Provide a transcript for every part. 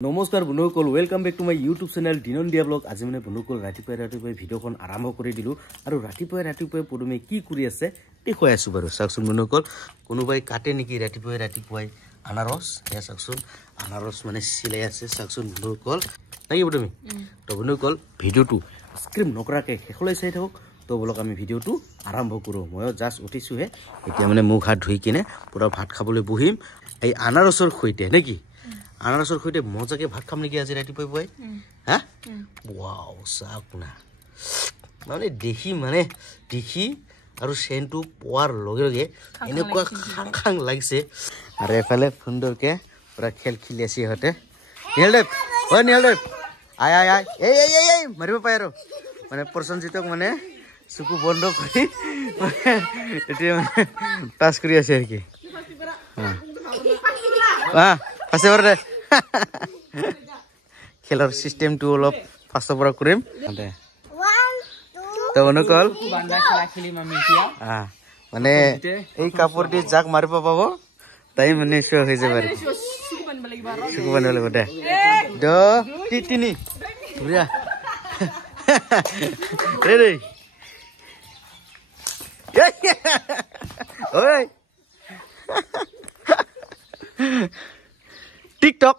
নমস্কাৰ বন্ধুসকল welcome back to my YouTube channel দিনন্দিয়া ব্লগ আজি মানে বন্ধুসকল ৰাতিপুৱাই ভিডিঅ'খন আৰম্ভ কৰি দিলো আৰু ৰাতিপুৱাই পদুমে কি কৰি আছে দেখুৱাই আছো বাৰু চাওকচোন বন্ধুসকল কোনোবাই কাটে নেকি ৰাতিপুৱাই আনাৰস এয়া চাওকচোন আনাৰস মানে চিলাই আছে চাওকচোন বন্ধুসকল নাই পদুমে তো বন্ধুসকল ভিডিঅ'টো স্ক্ৰিপ্ট নকৰাকে শেষলৈ চাই থাকক তো বলক আমি ভিডিঅ'টো আৰম্ভ কৰো মই জাস্ট উঠিছোহে এতিয়া মানে মুখ হাত ধুই কিনে পুৰা ভাত খাবলৈ বহিম এই আনাৰসৰ সৈতে নেকি আনাৰসৰ সৈতে মজাকে ভাত খাম নেকি আজি ৰাতিপুৱাই হা ওয়াও চাকুনা মানে দেখি আৰু সেনটো পোৱাৰ লগে লগে এনেকুৱা খাং লাগিছে আৰু এফালে সুন্দৰকে পুৰা খেলি আছে হতে নিলদেৱ হয় নিলদেৱ আয় এই মাৰিব পায় আৰু মানে প্ৰসঞ্জিতক মানে চকু বন্ধ কৰি এতিয়া মানে টাচ কৰি আছে আৰু কি আছে বাৰু খেলৰ চিষ্টেমটো অলপ ফাৰ্ষ্টৰ পৰা কৰিম তো অনুকল মানে এই কাপোৰ দি যাক মাৰিব পাব তাই মানে শ্ব' হৈ যাব আৰু চকু বান্ধিব লাগিব দে তিনি বঢ়িয়া ৰেডি ঐ টিকটক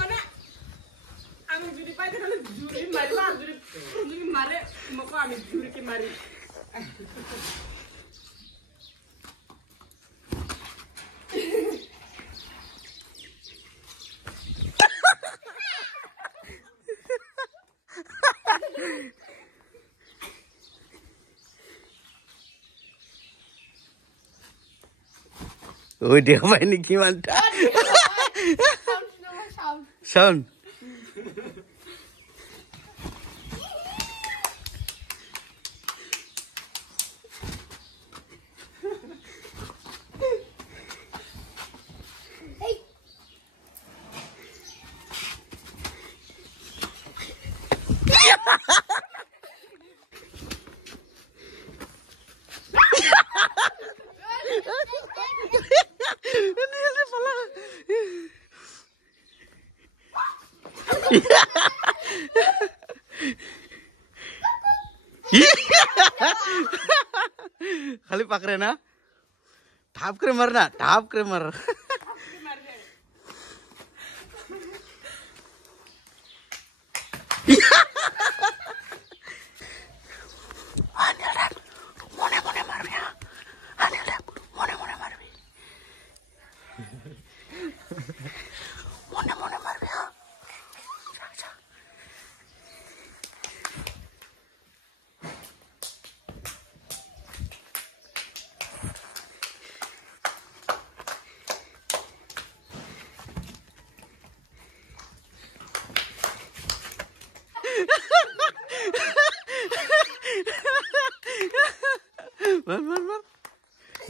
মানে আমি যদি পাই তাহলে জুরি মারবা যদি মারে মকো আমি জুরি কে মারি ওই দেখো ভাই কি মানটা Sound. खाली पकड़े ना ठाप करे मर मर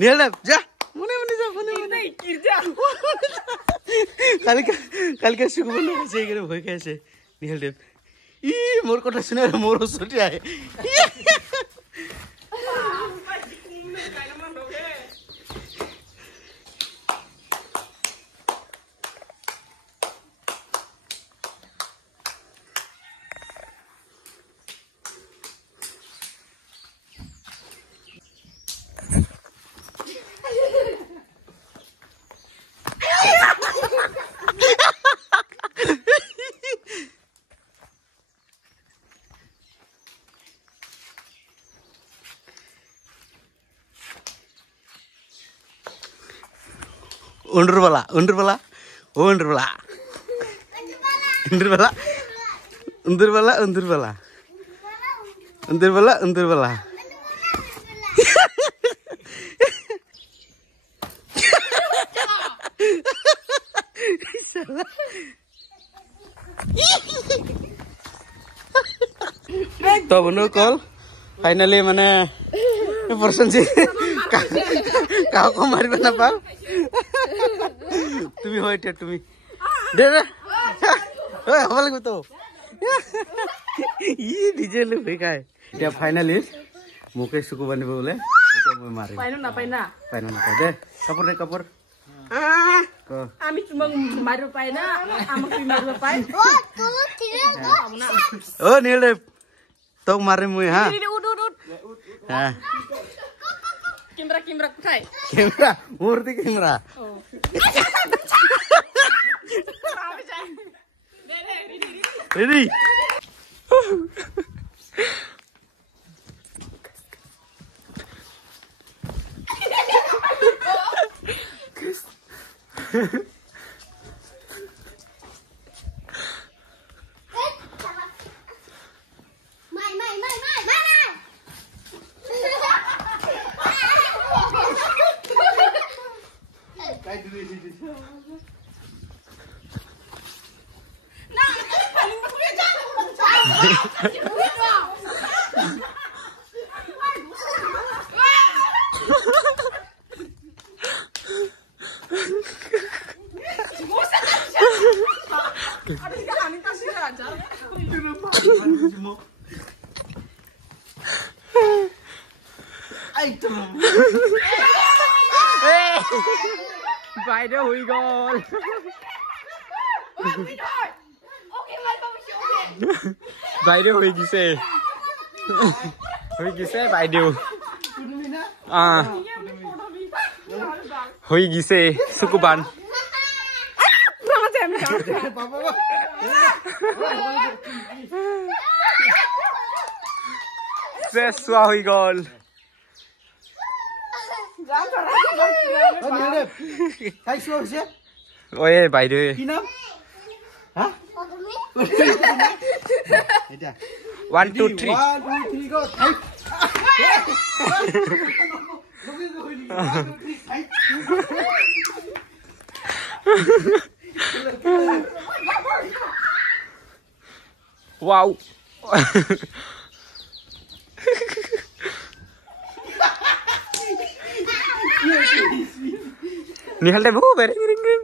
निहलदेव जा मने जा नहीं गिर जा काल के सुख बन से करे भय कैसे निहलदेव ई मोर कथा सुने मोर सोटी आए Undur bala. तो বন্ধুসকল ফাইনালি মানে প্ৰসঞ্জিত কাকো মাৰিব নাপাল তুমি হয় এতিয়া তুমি দে হ'ব লাগিব তো ই নিজে লৈ ভয় খায় এতিয়া ফাইনালি মোকে চকু বান্ধিব বোলে এতিয়া মই মাৰিম পাই নাপায় দে কাপোৰ আমি তোমাক মাৰিব পাই না আমাক মাৰিব পাই অ নীলদেৱ তোক মাৰিম মই হা হা কেমেৰা কোথায় কেমেৰা মূৰ্তি কেমেৰা রেডি বাইদেউ হৈ গ'ল বাইদেউ হৈ গৈছে বাইদেউ হৈ গৈছে চকুবান চোৱা হৈ গ'ল ঐ বাইদেউ কি নাম 1 2 3 go wow Nihal deh bu, bering ring.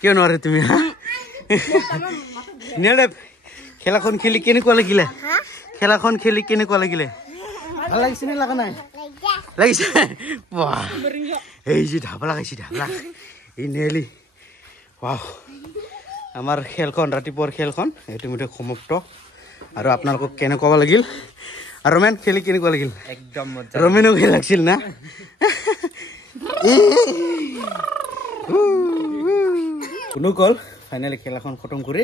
কিয় নোৱাৰে তুমি নীলদেৱ খেলাখন খেলি কেনেকুৱা লাগিলে খেলাখন খেলি কেনেকুৱা লাগিলে ভাল লাগিছে নে লগা নাই লাগিছে এই যে ঢাপ লাগাইছে ঢাপলা এই নেলি ৱাও আমাৰ খেলখন ৰাতিপুৱাৰ খেলখন ইতিমধ্যে সমাপ্ত আৰু আপোনালোকক কেনেকুৱা লাগিল আৰু ৰমেন খেলি কেনেকুৱা লাগিল একদম মজা ৰমেনও খেল লাগিছিল না কোনো কল ফাইনালি খেলাখন খতম কৰি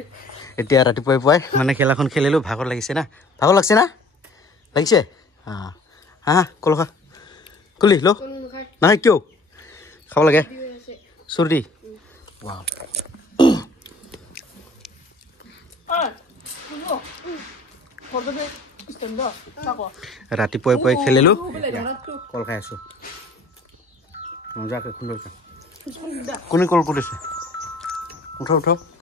এতিয়া ৰাতিপুৱাই পুৱাই মানে খেলাখন খেলিলোঁ ভাগৰ লাগিছে না ভাগৰ লাগছে না লাগিছে হা কল খা কলি ল নহয় কিয় খাব লাগে চৰ্দি ৰাতিপুৱাই পুৱাই খেলিলোঁ কল খাই আছোঁ মজাকৈ খুন্দৰ কোনে কল কৰিছে উঠাও